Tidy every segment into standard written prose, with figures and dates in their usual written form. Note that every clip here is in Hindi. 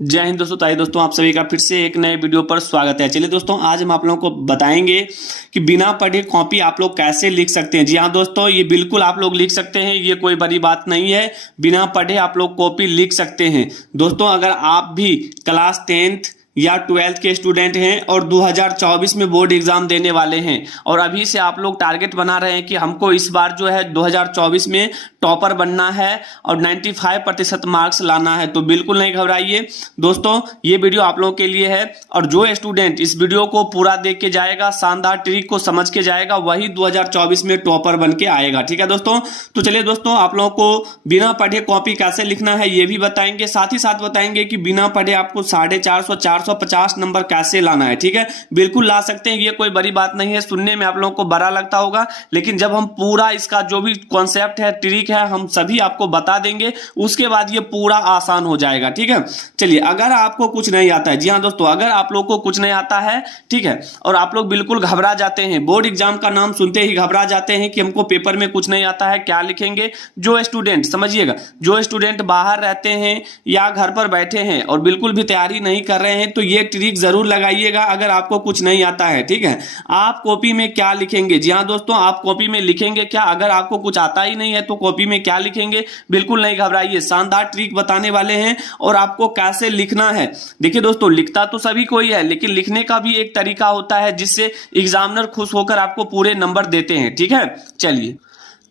जय हिंद दोस्तों। ताई दोस्तों, आप सभी का फिर से एक नए वीडियो पर स्वागत है। चलिए दोस्तों, आज हम आप लोगों को बताएंगे कि बिना पढ़े कॉपी आप लोग कैसे लिख सकते हैं। जी हाँ दोस्तों, ये बिल्कुल आप लोग लिख सकते हैं, ये कोई बड़ी बात नहीं है। बिना पढ़े आप लोग कॉपी लिख सकते हैं। दोस्तों, अगर आप भी क्लास 10th या 12th के स्टूडेंट हैं और 2024 में बोर्ड एग्जाम देने वाले हैं और अभी से आप लोग टारगेट बना रहे हैं कि हमको इस बार जो है 2024 में टॉपर बनना है और 95% मार्क्स लाना है, तो बिल्कुल नहीं घबराइए दोस्तों। ये वीडियो आप लोगों के लिए है और जो स्टूडेंट इस वीडियो को पूरा देख के जाएगा, शानदार ट्रिक को समझ के जाएगा, वही 2024 में टॉपर बन के आएगा। ठीक है दोस्तों, तो चलिए दोस्तों, आप लोगों को बिना पढ़े कॉपी कैसे लिखना है ये भी बताएंगे, साथ ही साथ बताएंगे कि बिना पढ़े आपको 450 450 नंबर कैसे लाना है। ठीक है, बिल्कुल ला सकते हैं, ये कोई बड़ी बात नहीं है। सुनने में आप लोगों को बड़ा लगता होगा, लेकिन जब हम पूरा इसका जो भी कॉन्सेप्ट है, ट्रिक है, हम सभी आपको बता देंगे, उसके बाद ये पूरा आसान हो जाएगा। ठीक है, चलिए, अगर आपको कुछ नहीं आता है, जी हाँ दोस्तों, अगर आप लोग को कुछ नहीं आता है, ठीक है, और आप लोग बिल्कुल घबरा जाते हैं, बोर्ड एग्जाम का नाम सुनते ही घबरा जाते हैं कि हमको पेपर में कुछ नहीं आता है, क्या लिखेंगे। जो स्टूडेंट, समझिएगा, जो स्टूडेंट बाहर रहते हैं या घर पर बैठे हैं और बिल्कुल भी तैयारी नहीं कर रहे हैं, तो ये ट्रिक जरूर लगाइएगा। अगर आपको कुछ नहीं आता है, ठीक है, आप कॉपी में क्या लिखेंगे। जी हाँ दोस्तों, आप कॉपी में लिखेंगे क्या। अगर आपको कुछ आता ही नहीं है तो कॉपी में क्या लिखेंगे। बिल्कुल नहीं घबराइए, शानदार ट्रिक बताने वाले हैं और आपको कैसे लिखना है। देखिए दोस्तों, लिखता तो सभी कोई है, लेकिन लिखने का भी एक तरीका होता है जिससे एग्जामिनर खुश होकर आपको पूरे नंबर देते हैं। ठीक है, चलिए,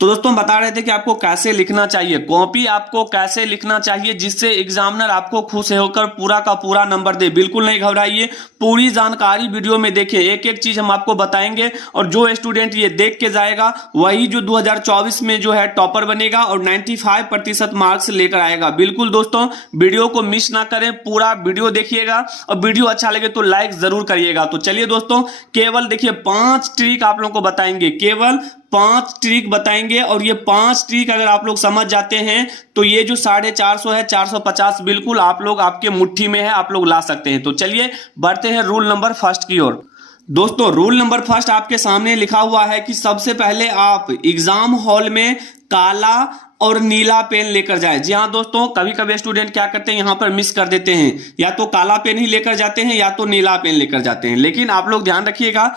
तो दोस्तों बता रहे थे कि आपको कैसे लिखना चाहिए, कॉपी आपको कैसे लिखना चाहिए जिससे एग्जामिनर आपको खुश होकर पूरा का पूरा नंबर दे। बिल्कुल नहीं घबराइए, पूरी जानकारी वीडियो में देखें, एक एक चीज हम आपको बताएंगे और जो स्टूडेंट ये देख के जाएगा वही जो 2024 में जो है टॉपर बनेगा और 95% मार्क्स लेकर आएगा। बिल्कुल दोस्तों, वीडियो को मिस ना करें, पूरा वीडियो देखिएगा और वीडियो अच्छा लगे तो लाइक जरूर करिएगा। तो चलिए दोस्तों, केवल देखिए 5 ट्रिक आप लोगों को बताएंगे, केवल 5 ट्रिक बताएंगे और ये 5 ट्रिक अगर आप लोग समझ जाते हैं तो ये जो 450 है, 450 बिल्कुल आप लोग आपके मुट्ठी में है, आप लोग ला सकते हैं। तो चलिए बढ़ते हैं रूल नंबर फर्स्ट की ओर। दोस्तों, रूल नंबर फर्स्ट आपके सामने लिखा हुआ है कि सबसे पहले आप एग्जाम हॉल में काला और नीला पेन लेकर जाए। जी हाँ दोस्तों, कभी कभी स्टूडेंट क्या करते हैं, यहां पर मिस कर देते हैं, या तो काला पेन ही लेकर जाते हैं या तो नीला पेन लेकर जाते हैं। लेकिन आप लोग ध्यान रखिएगा,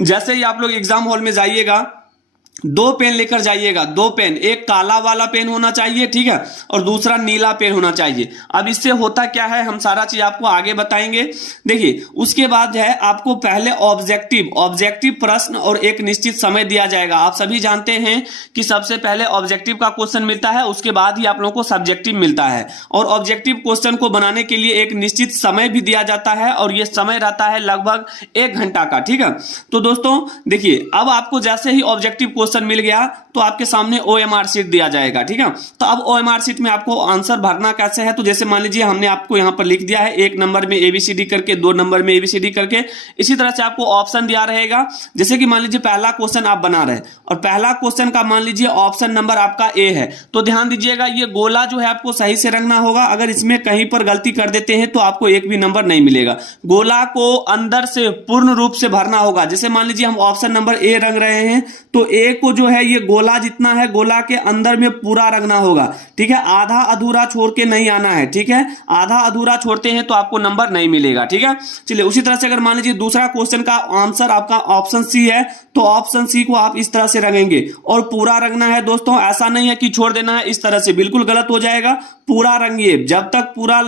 जैसे ही आप लोग एग्जाम हॉल में जाइएगा, 2 पेन लेकर जाइएगा, 2 पेन, एक काला वाला पेन होना चाहिए, ठीक है, और दूसरा नीला पेन होना चाहिए। अब इससे होता क्या है, हम सारा चीज आपको आगे बताएंगे। देखिए, उसके बाद है आपको पहले ऑब्जेक्टिव प्रश्न और एक निश्चित समय दिया जाएगा। आप सभी जानते हैं कि सबसे पहले ऑब्जेक्टिव का क्वेश्चन मिलता है, उसके बाद ही आप लोगों को सब्जेक्टिव मिलता है, और ऑब्जेक्टिव क्वेश्चन को बनाने के लिए एक निश्चित समय भी दिया जाता है और यह समय रहता है लगभग 1 घंटा का। ठीक है, तो दोस्तों देखिए, अब आपको जैसे ही ऑब्जेक्टिव क्वेश्चन मिल गया तो आपके सामने OMR शीट दिया जाएगा। ठीक है, तो अब OMR शीट में आपको आंसर भरना कैसे है, तो जैसे मान लीजिए हमने आपको यहां पर लिख दिया है 1 नंबर में ABCD करके, 2 नंबर में ABCD करके, इसी तरह से आपको ऑप्शन दिया रहेगा। जैसे कि मान लीजिए पहला क्वेश्चन आप बना रहे और पहला क्वेश्चन का मान लीजिए ऑप्शन नंबर आपका A है, तो ध्यान दीजिएगा ये गोला जो है आपको सही से रंगना होगा। अगर इसमें कहीं पर गलती कर देते हैं तो आपको एक भी नंबर नहीं मिलेगा। गोला को अंदर से पूर्ण रूप से भरना होगा। जैसे मान लीजिए हम ऑप्शन नंबर A रंग रहे हैं, तो A को जो है ये गोला जितना है, गोला के अंदर में पूरा रखना होगा। ठीक है, आधा अधूरा छोड़ के नहीं आना है। ठीक है, आधा अधूरा छोड़ते हैं तो आपको नंबर नहीं मिलेगा। ठीक है, चलिए, उसी तरह से अगर मान लीजिए दूसरा क्वेश्चन का आंसर आपका ऑप्शन C है, तो ऑप्शन C को आप इस तरह से रखेंगे और पूरा रखना है दोस्तों। ऐसा नहीं है कि छोड़ देना है, इस तरह से बिल्कुल गलत हो जाएगा। पूरा रंगिए, जब तक पूरा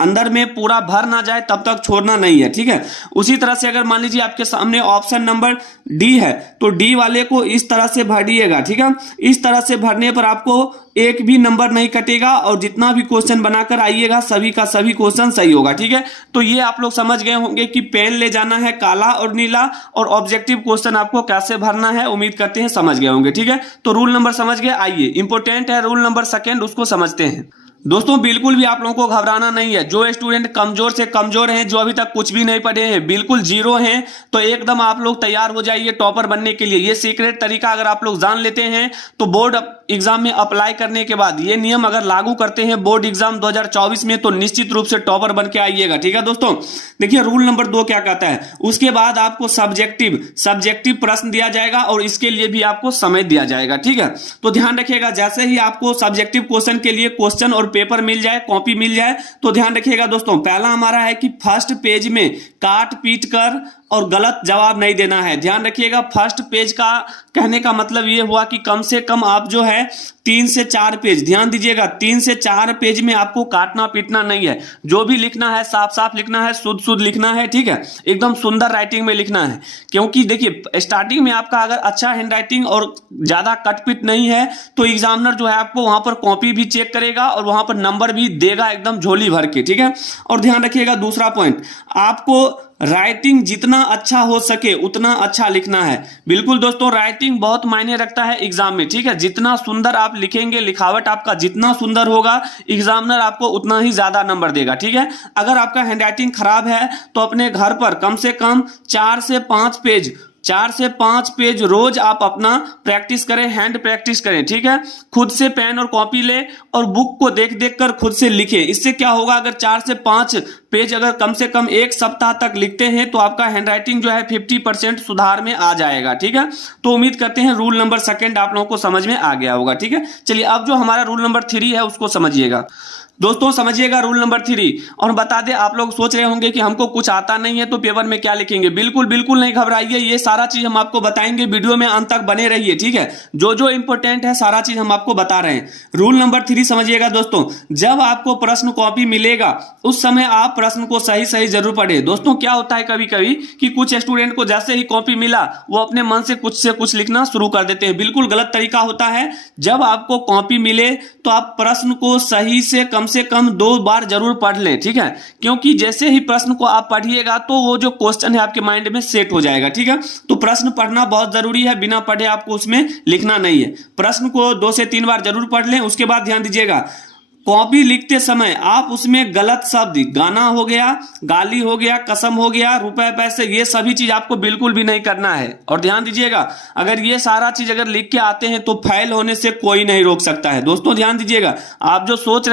अंदर में पूरा भर ना जाए तब तक छोड़ना नहीं है। ठीक है, उसी तरह से अगर मान लीजिए आपके सामने ऑप्शन नंबर D है, तो D वाले को इस तरह से भरिएगा। ठीक है, इस तरह से भरने पर आपको एक भी नंबर नहीं कटेगा और जितना भी क्वेश्चन बनाकर आइएगा सभी का सभी क्वेश्चन सही होगा। ठीक है, तो ये आप लोग समझ गए होंगे कि पेन ले जाना है काला और नीला, और ऑब्जेक्टिव क्वेश्चन आपको कैसे भरना है, उम्मीद करते हैं समझ गए होंगे। ठीक है, तो रूल नंबर समझ गए। आइए, इंपोर्टेंट है रूल नंबर सेकेंड, उसको समझते हैं। दोस्तों, बिल्कुल भी आप लोगों को घबराना नहीं है। जो स्टूडेंट कमजोर से कमजोर हैं, जो अभी तक कुछ भी नहीं पढ़े हैं, बिल्कुल जीरो हैं, तो एकदम आप लोग तैयार हो जाइए टॉपर बनने के लिए। ये सीक्रेट तरीका अगर आप लोग जान लेते हैं तो बोर्ड एग्जाम में अप्लाई करने के बाद ये नियम अगर लागू करते हैं बोर्ड एग्जाम 2024 में तो निश्चित रूप से टॉपर बन के आइएगा। ठीक है दोस्तों, देखिए रूल नंबर 2 क्या कहता है। उसके बाद आपको सब्जेक्टिव प्रश्न दिया जाएगा और इसके लिए भी आपको समय दिया जाएगा। ठीक है, तो ध्यान रखिएगा जैसे ही आपको सब्जेक्टिव क्वेश्चन के लिए क्वेश्चन और पेपर मिल जाए, कॉपी मिल जाए, तो ध्यान रखिएगा दोस्तों, पहला हमारा है कि फर्स्ट पेज में काट पीट कर और गलत जवाब नहीं देना है। ध्यान रखिएगा, फर्स्ट पेज का कहने का मतलब ये हुआ कि कम से कम आप जो है 3 से 4 पेज, ध्यान दीजिएगा 3 से 4 पेज में आपको काटना पीटना नहीं है। जो भी लिखना है साफ साफ लिखना है, शुद्ध शुद्ध लिखना है। ठीक है, एकदम सुंदर राइटिंग में लिखना है, क्योंकि देखिए स्टार्टिंग में आपका अगर अच्छा हैंड राइटिंग और ज्यादा कटपिट नहीं है तो एग्जामिनर जो है आपको वहां पर कॉपी भी चेक करेगा और वहां पर नंबर भी देगा एकदम झोली भर के। ठीक है, और ध्यान रखिएगा दूसरा पॉइंट, आपको राइटिंग जितना अच्छा हो सके उतना अच्छा लिखना है। बिल्कुल दोस्तों, राइटिंग बहुत मायने रखता है एग्जाम में। ठीक है, जितना सुंदर आप लिखेंगे, लिखावट आपका जितना सुंदर होगा, एग्जामिनर आपको उतना ही ज्यादा नंबर देगा। ठीक है, अगर आपका हैंडराइटिंग खराब है तो अपने घर पर कम से कम 4 से 5 पेज रोज आप अपना प्रैक्टिस करें, हैंड प्रैक्टिस करें। ठीक है, खुद से पेन और कॉपी ले और बुक को देख देख कर खुद से लिखें। इससे क्या होगा, अगर 4 से 5 पेज अगर कम से कम 1 सप्ताह तक लिखते हैं तो आपका हैंडराइटिंग जो है 50% सुधार में आ जाएगा। ठीक है, तो उम्मीद करते हैं रूल नंबर 2 आप लोगों को समझ में आ गया होगा। ठीक है, चलिए अब जो हमारा रूल नंबर 3 है उसको समझिएगा दोस्तों। समझिएगा रूल नंबर 3। और बता दें, आप लोग सोच रहे होंगे कि हमको कुछ आता नहीं है तो पेपर में क्या लिखेंगे। बिल्कुल बिल्कुल नहीं घबराइए, ये सारा चीज हम आपको बताएंगे, वीडियो में अंत तक बने रहिए। ठीक है, जो जो इंपॉर्टेंट है सारा चीज हम आपको बता रहे हैं। रूल नंबर 3 समझिएगा दोस्तों, जब आपको प्रश्न कॉपी मिलेगा उस समय आप प्रश्न को सही सही जरूर पढ़े। दोस्तों क्या होता है कभी कभी कि कुछ स्टूडेंट को जैसे ही कॉपी मिला वो अपने मन से कुछ लिखना शुरू कर देते हैं। बिल्कुल गलत तरीका होता है। जब आपको कॉपी मिले तो आप प्रश्न को सही से कम 2 बार जरूर पढ़ लें। ठीक है, क्योंकि जैसे ही प्रश्न को आप पढ़िएगा तो वो जो क्वेश्चन है आपके माइंड में सेट हो जाएगा। ठीक है, तो प्रश्न पढ़ना बहुत जरूरी है, बिना पढ़े आपको उसमें लिखना नहीं है। प्रश्न को 2 से 3 बार जरूर पढ़ लें। उसके बाद ध्यान दीजिएगा, कॉपी लिखते समय आप उसमें गलत शब्द, गाना हो गया, गाली हो गया, कसम हो गया, रुपए पैसे, ये सभी चीज आपको बिल्कुल भी नहीं करना है। और ध्यान दीजिएगा, अगर ये सारा चीज अगर लिख के आते हैं तो फेल होने से कोई नहीं रोक सकता है। दोस्तों ध्यान दीजिएगा, आप जो सोच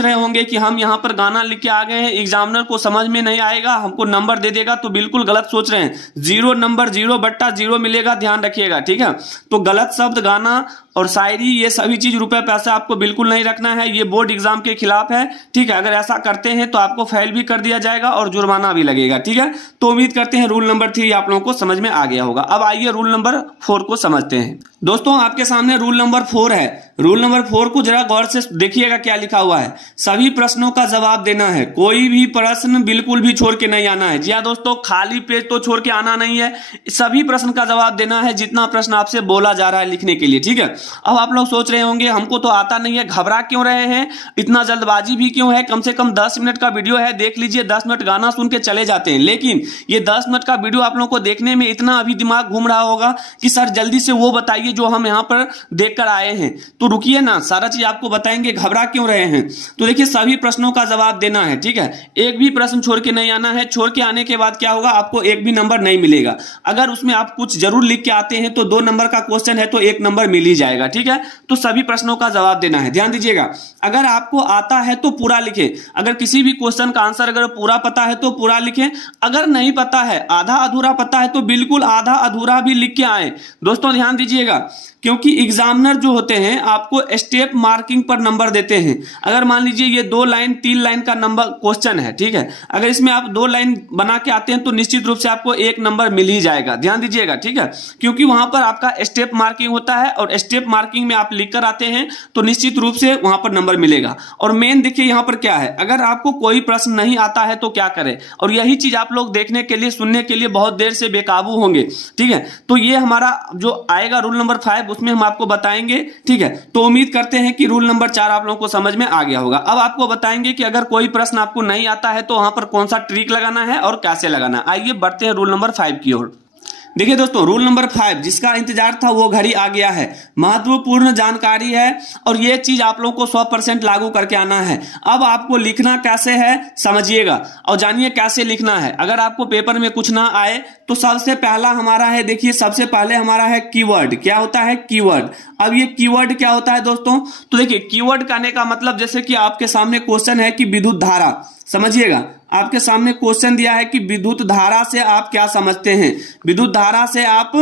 रहे होंगे कि हम यहाँ पर गाना लिख के आ गए हैं, एग्जामिनर को समझ में नहीं आएगा, हमको नंबर दे देगा, तो बिल्कुल गलत सोच रहे हैं। 0 नंबर 0/0 मिलेगा, ध्यान रखिएगा। ठीक है, तो गलत शब्द, गाना और शायरी, ये सभी चीज, रुपए पैसा आपको बिल्कुल नहीं रखना है। ये बोर्ड एग्जाम के खिलाफ है। ठीक है, अगर ऐसा करते हैं तो आपको फेल भी कर दिया जाएगा और जुर्माना भी लगेगा। ठीक है, तो उम्मीद करते हैं रूल नंबर 3 आप लोगों को समझ में आ गया होगा। अब आइए रूल नंबर 4 को समझते हैं। दोस्तों आपके सामने रूल नंबर 4 है। रूल नंबर 4 को जरा गौर से देखिएगा क्या लिखा हुआ है। सभी प्रश्नों का जवाब देना है, कोई भी प्रश्न बिल्कुल भी छोड़ के नहीं आना है। जी हाँ दोस्तों, खाली पेज तो छोड़ के आना नहीं है, सभी प्रश्न का जवाब देना है, जितना प्रश्न आपसे बोला जा रहा है लिखने के लिए। ठीक है, अब आप लोग सोच रहे होंगे हमको तो आता नहीं है, घबरा क्यों रहे हैं, इतना जल्दबाजी भी क्यों है, कम से कम 10 मिनट का वीडियो है, देख लीजिए, 10 मिनट गाना सुन के चले जाते हैं। लेकिन ये 10 मिनट का वीडियो आप लोगों को देखने में इतना अभी दिमाग घूम रहा होगा कि सर जल्दी से वो बताइए जो हम यहाँ पर देखकर आए हैं। तो रुकिए ना, सारा चीज आपको बताएंगे, घबरा क्यों रहे हैं। तो देखिए, सभी प्रश्नों का जवाब देना है। ठीक है, एक भी प्रश्न छोड़ के नहीं आना है। छोड़ के आने के बाद क्या होगा, आपको एक भी नंबर नहीं मिलेगा। अगर उसमें आप कुछ जरूर लिख के आते हैं तो 2 नंबर का क्वेश्चन है तो 1 नंबर मिल ही जाएगा। ठीक है, तो सभी प्रश्नों का जवाब देना है। ध्यान दीजिएगा, अगर आपको आता है तो पूरा लिखें। अगर किसी भी क्वेश्चन का आंसर अगर पूरा पता है तो पूरा लिखें। अगर नहीं पता है, आधा अधूरा पता है, तो बिल्कुल आधा अधूरा भी लिख के आए। दोस्तों ध्यान दीजिएगा, क्योंकि एग्जामिनर जो होते हैं आपको स्टेप मार्किंग पर नंबर देते हैं। अगर मान लीजिए ये 2 लाइन 3 लाइन का नंबर क्वेश्चन है, ठीक है, अगर इसमें आप 2 लाइन बना के आते हैं तो निश्चित रूप से आपको 1 नंबर मिल ही जाएगा। ध्यान दीजिएगा, ठीक है, क्योंकि वहां पर आपका स्टेप मार्किंग होता है और स्टेप मार्किंग में आप लिख कर आते हैं तो निश्चित रूप से वहां पर नंबर मिलेगा। और मेन देखिए यहां पर क्या है, अगर आपको कोई प्रश्न नहीं आता है तो क्या करें, और यही चीज आप लोग देखने के लिए, सुनने के लिए बहुत देर से बेकाबू होंगे। ठीक है, तो ये हमारा जो आएगा रूल नंबर 5 उसमें हम आपको बताएंगे। ठीक है, तो उम्मीद करते हैं कि रूल नंबर 4 आप लोगों को समझ में आ गया होगा। अब आपको बताएंगे कि अगर कोई प्रश्न आपको नहीं आता है तो वहां पर कौन सा ट्रिक लगाना है और कैसे लगाना है। आइए बढ़ते हैं रूल नंबर 5 की ओर। देखिए दोस्तों, रूल नंबर 5 जिसका इंतजार था वो घड़ी आ गया है। महत्वपूर्ण जानकारी है और ये चीज आप लोगों को 100% लागू करके आना है। अब आपको लिखना कैसे है समझिएगा और जानिए कैसे लिखना है। अगर आपको पेपर में कुछ ना आए तो सबसे पहला हमारा है, देखिए सबसे पहले हमारा है कीवर्ड। क्या होता है? कीवर्ड। अब ये कीवर्ड क्या होता है दोस्तों? तो देखिए, कीवर्ड कहने का मतलब जैसे कि आपके सामने क्वेश्चन है कि विद्युत धारा, समझिएगा आपके सामने क्वेश्चन दिया है कि विद्युत धारा से आप क्या समझते हैं, विद्युत धारा से आप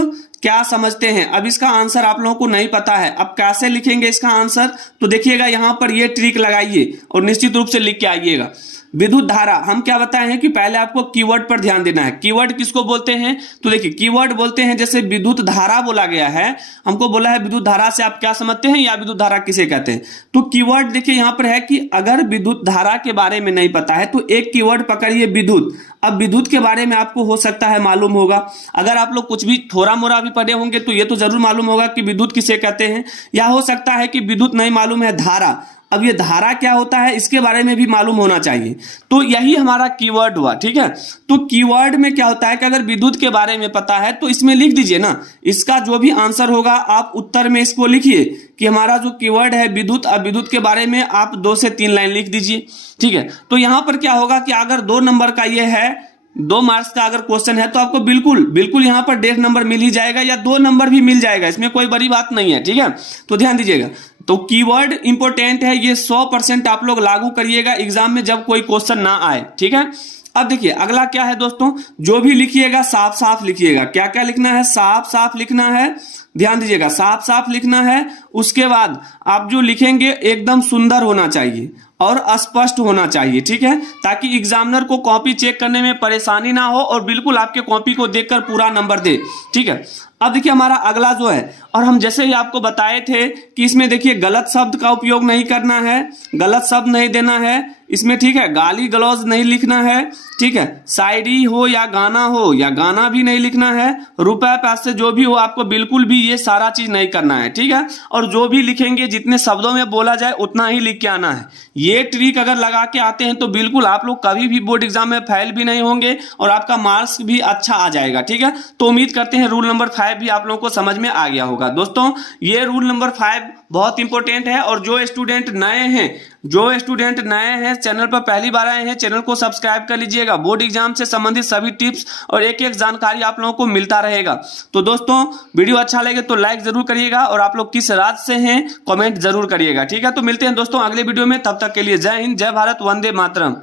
क्या समझते हैं। अब इसका आंसर आप लोगों को नहीं पता है, अब कैसे लिखेंगे इसका आंसर? तो देखिएगा यहां पर ये ट्रिक लगाइए और निश्चित रूप से लिख के आइएगा। विद्युत धारा हम क्या बताए हैं कि पहले आपको कीवर्ड पर ध्यान देना है। कीवर्ड किसको बोलते हैं? तो देखिए, कीवर्ड बोलते हैं जैसे विद्युत धारा बोला गया है, हमको बोला है विद्युत धारा से आप क्या समझते हैं या विद्युत धारा किसे कहते हैं। तो कीवर्ड देखिए यहां पर है कि अगर विद्युत धारा के बारे में नहीं पता है तो एक कीवर्ड पकड़िए, विद्युत। अब विद्युत के बारे में आपको हो सकता है मालूम होगा, अगर आप लोग कुछ भी थोड़ा मोड़ा भी पढ़े होंगे तो ये तो जरूर मालूम होगा कि विद्युत किसे कहते हैं, या हो सकता है कि विद्युत नहीं मालूम है, धारा। अब ये धारा क्या होता है इसके बारे में भी मालूम होना चाहिए। तो यही हमारा कीवर्ड हुआ, ठीक है। तो कीवर्ड में क्या होता है कि अगर विद्युत के बारे में पता है तो इसमें लिख दीजिए ना, इसका जो भी आंसर होगा आप उत्तर में इसको लिखिए कि हमारा जो कीवर्ड है विद्युत। अब विद्युत के बारे में आप 2 से 3 लाइन लिख दीजिए, ठीक है। तो यहां पर क्या होगा कि अगर 2 नंबर का ये है, 2 मार्क्स का अगर क्वेश्चन है तो आपको बिल्कुल यहां पर 1.5 नंबर मिल ही जाएगा या 2 नंबर भी मिल जाएगा, इसमें कोई बड़ी बात नहीं है, ठीक है। तो ध्यान दीजिएगा, तो कीवर्ड इंपॉर्टेंट है, ये 100% आप लोग लागू करिएगा एग्जाम में जब कोई क्वेश्चन ना आए, ठीक है। अब देखिए अगला क्या है दोस्तों, जो भी लिखिएगा साफ साफ लिखिएगा। क्या क्या लिखना है? साफ साफ लिखना है, ध्यान दीजिएगा, साफ साफ लिखना है। उसके बाद आप जो लिखेंगे एकदम सुंदर होना चाहिए और स्पष्ट होना चाहिए, ठीक है, ताकि एग्जामिनर को कॉपी चेक करने में परेशानी ना हो और बिल्कुल आपके कॉपी को देखकर पूरा नंबर दे, ठीक है। अब देखिए हमारा अगला जो है, और हम जैसे ही आपको बताए थे कि इसमें देखिए गलत शब्द का उपयोग नहीं करना है, गलत शब्द नहीं देना है इसमें, ठीक है। गाली गलौज नहीं लिखना है, ठीक है। शायरी हो या गाना भी नहीं लिखना है। रुपए पैसे जो भी हो आपको बिल्कुल भी ये सारा चीज नहीं करना है, ठीक है। और जो भी लिखेंगे जितने शब्दों में बोला जाए उतना ही लिख के आना है। ये ट्रिक अगर लगा के आते हैं तो बिल्कुल आप लोग कभी भी बोर्ड एग्जाम में फेल भी नहीं होंगे और आपका मार्क्स भी अच्छा आ जाएगा, ठीक है। तो उम्मीद करते हैं रूल नंबर 5 भी आप लोगों को समझ में आ गया होगा। दोस्तों ये रूल नंबर 5 बहुत इंपॉर्टेंट है और जो स्टूडेंट नए हैं चैनल पर पहली बार आए हैं, चैनल को सब्सक्राइब कर लीजिएगा। बोर्ड एग्जाम से संबंधित सभी टिप्स और एक एक जानकारी आप लोगों को मिलता रहेगा। तो दोस्तों वीडियो अच्छा लगे तो लाइक जरूर करिएगा और आप लोग किस राज्य से हैं कमेंट जरूर करिएगा, ठीक है। तो मिलते हैं दोस्तों अगले वीडियो में, तब तक के लिए जय हिंद, जय भारत, वंदे मातरम।